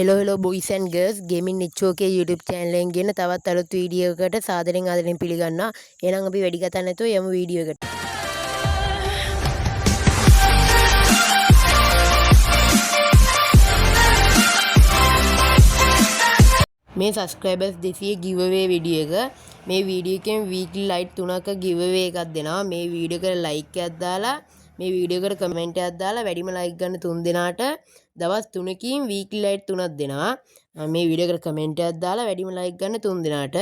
hello boys and girls gaming nichokේ YouTube channel එකෙන් ගෙන තවත් අලුත් වීඩියෝ එකකට සාදරයෙන් ආදරයෙන් පිළිගන්නවා. එහෙනම් අපි වැඩි කතා නැතුව යමු වීඩියෝ එකට. මේ subscribers 200 giveaway වීඩියෝ එක. මේ වීඩියෝ එකෙන් weekly light 3ක giveaway එකක් දෙනවා. මේ වීඩියෝ එකට like එකක් දාලා මේ වීඩියෝ එකට comment එකක් දාලා වැඩිම like ගන්න 3 දෙනාට දවස් 3කින් weekly light 3ක් දෙනවා. මේ වීඩියෝ එකට comment එකක් දාලා වැඩිම like ගන්න 3 දෙනාට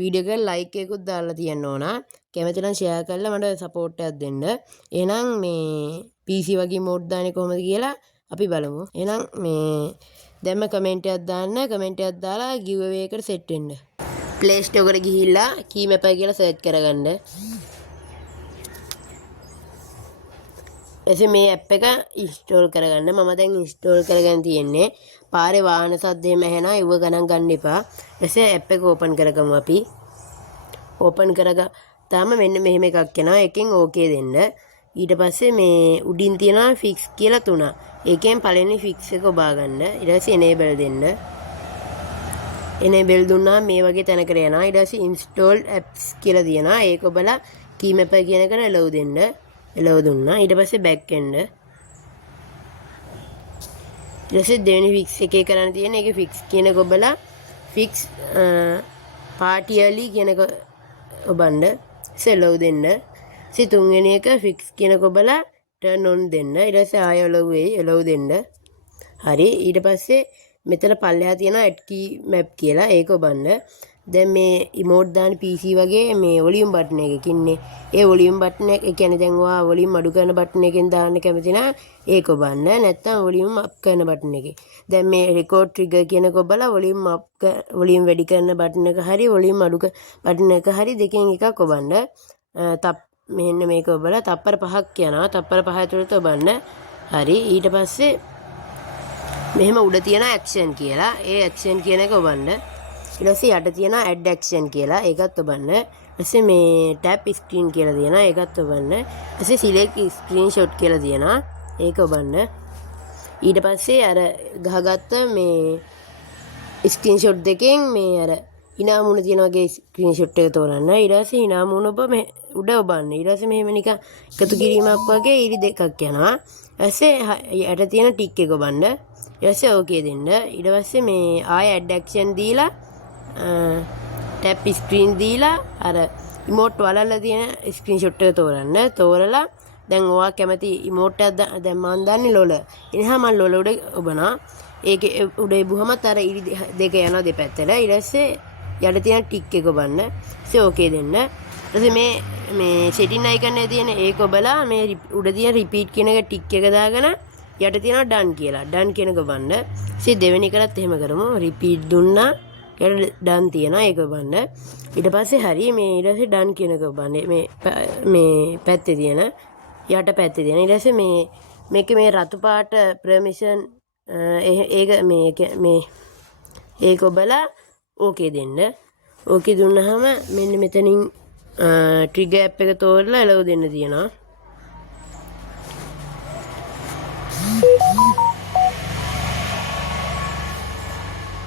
වීඩියෝ එකට like එකකුත් දාලා තියන්න ඕන. කැමති නම් share කරලා මට support එකක් දෙන්න. එහෙනම් මේ PC වගේ mode දාන්නේ කොහොමද කියලා අපි බලමු. එහෙනම් මේ දැන්ම comment එකක් දාන්න. comment එකක් දාලා giveaway එකට set වෙන්න. Play Store එකට ගිහිල්ලා keymapper කියලා search කරගන්න. එසේ මේ app එක install කරගන්න. මම දැන් install කරගෙන තියෙන්නේ. පාරේ වාහන සද්ද එහෙම ඇහෙනවා. ඒව ගණන් ගන්න එපා. එසේ app එක open කරගමු අපි. open කරගත්තාම මෙන්න මෙහෙම එකක් එනවා. එකෙන් okay දෙන්න. ඊට පස්සේ මේ උඩින් තියෙනවා fix කියලා 3. ඒකෙන් පළවෙනි fix එක ඔබා ගන්න. ඊට පස්සේ enable දෙන්න. enable දුන්නා මේ වගේ තැනකට යනවා. ඊට පස්සේ install apps කියලා තියෙනවා. ඒක ඔබලා keymapper කියන එකට allow දෙන්න. allow දුන්නා. ඊට පස්සේ back එන්න. ඊට පස්සේ දෙවෙනි fix එකේ කරන්න තියෙන ඒකේ fix කියන එක ඔබලා fix partially කියන එක ඔබන්න. allow දෙන්න. ඊට තුන්වෙනි එක fix කියන එක ඔබලා turn on දෙන්න. ඊට පස්සේ ආය allow දෙන්න. හරි. ඊට පස්සේ මෙතන පල්ලෙහා තියෙනවා add key map කියලා. ඒක ඔබන්න. දැන් මේ emote දාන PC වගේ මේ volume button එකකින්නේ. ඒ volume button එක කියන්නේ දැන් ඔයා volume අඩු කරන button එකෙන් දාන්න කැමති නම් ඒක ඔබන්න. නැත්නම් volume up කරන button එකේ. දැන් මේ record trigger කියන එක ඔබලා volume වැඩි කරන button එක හරි volume අඩු කරන button එක හරි දෙකෙන් එකක් ඔබන්න. මෙන්න මේක ඔබලා තප්පර 5ක් යනවා. තප්පර 5 ඇතුළත ඔබන්න. හරි. ඊට පස්සේ මෙහෙම උඩ තියෙන action කියලා. ඒ action කියන එක ඔබන්න. ඊට පස්සේ යට තියෙන add action කියලා. ඒකත් ඔබන්න. ඊපස්සේ මේ tap screen කියලා තියෙනවා. ඒකත් ඔබන්න. ඊපස්සේ select screenshot කියලා තියෙනවා. ඒක ඔබන්න. ඊට පස්සේ අර ගහගත්ත මේ screenshot දෙකෙන් මේ අර hina මුණ තියෙන වගේ screenshot එක තෝරන්න. ඊට පස්සේ hina මුණ ඔබ මේ උඩ ඔබන්න. ඊට පස්සේ මෙහෙම නිකන් එකතු කිරීමක් වගේ ඉරි දෙකක් යනවා. ඊපස්සේ යට තියෙන tick එක ඔබන්න. ඊට පස්සේ okay දෙන්න. ඊට පස්සේ මේ ආය add action දීලා tap screen දීලා අර emote වලල්ලා තියෙන screenshot එක තෝරන්න. තෝරලා දැන් ඔයා කැමති emote එකක් දැන් මම දන්නේ ලොල. එනිසා මම ලොල උඩ ඔබනවා. ඒකේ උඩ එබුවමත් අර ඉරි දෙක යනවා දෙපැත්තට. ඊට පස්සේ යට තියෙන tick එක ඔබන්න. ඊට okay දෙන්න. ඊට පස්සේ මේ setting icon එකේ තියෙන ඒක ඔබලා මේ උඩ තියෙන repeat කියන එක tick එක දාගෙන යට තියෙනවා done කියලා. done කියන එක ඔබන්න. ඊට දෙවෙනි එකටත් එහෙම කරමු. repeat දුන්නා. යට done තියෙනවා. ඒක ඔබන්න. ඊට පස්සේ හරි මේ ඊට පස්සේ done කියන එක ඔබන්නේ. මේ පැත්තේ තියෙන යට පැත්තේ තියෙන. ඊට පස්සේ මේක මේ රතු පාට permission ඒක මේ ඒක ඔබලා okay දෙන්න. okay දුන්නාම මෙන්න මෙතනින් trigger app එක තෝරලා allow දෙන්න තියෙනවා.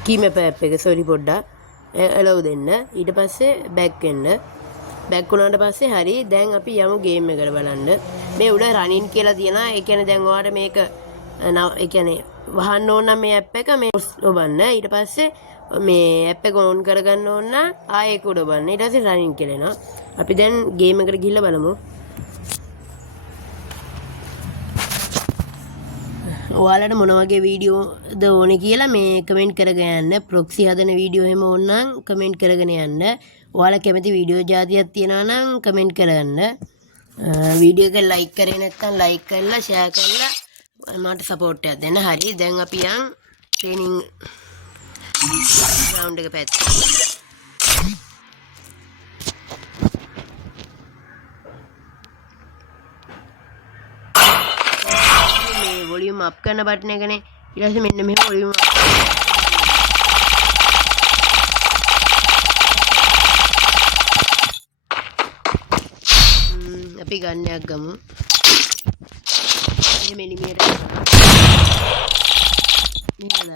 keymapper app එක sorry පොඩ්ඩක් allow දෙන්න. ඊට පස්සේ back වෙන්න. back වුණාට පස්සේ හරි දැන් අපි යමු game එකට බලන්න. මේ උඩ running කියලා තියෙනවා. ඒ කියන්නේ දැන් ඔයාලට මේක ඒ කියන්නේ වහන්න ඕන නම් මේ app එක මේ ඔබන්න. ඊට පස්සේ මේ app එක on කරගන්න ඕන නම් ආයෙ ඒක උඩ ඔබන්න. ඊට පස්සේ running කියලා එනවා. අපි දැන් game එකට ගිහිල්ලා බලමු. ඔයාලට මොන වගේ වීඩියෝද ඕනේ කියලා මේ කමෙන්ට් කරගෙන යන්න. ප්‍රොක්සි හදන වීඩියෝ එහෙම ඕන නම් කමෙන්ට් කරගෙන යන්න. ඔයාලා කැමති වීඩියෝ જાතියක් තියෙනවා නම් කමෙන්ට් කරගන්න. වීඩියෝ එක ලයික් කරේ නැත්නම් ලයික් කරලා ෂෙයා කරලා මට සපෝට් එකක් දෙන්න. හරි. දැන් අපි යන් ට්‍රේනින් ග්‍රවුන්ඩ් එක පැත්තට. volume up කරන බටන් එකනේ. ඊට පස්සේ මෙන්න මෙහෙම volume up. අපි ගන්නයක් ගමු. මේ මිලිමීටර. මෙහෙම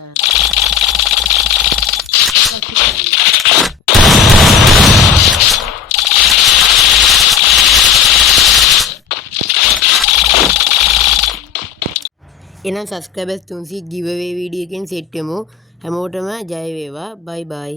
එහෙනම් සබ්ස්ක්‍රයිබර්ස් 300 giveaway වීඩියෝ එකෙන් සෙට් වෙමු. හැමෝටම ජය වේවා. බයි බයි.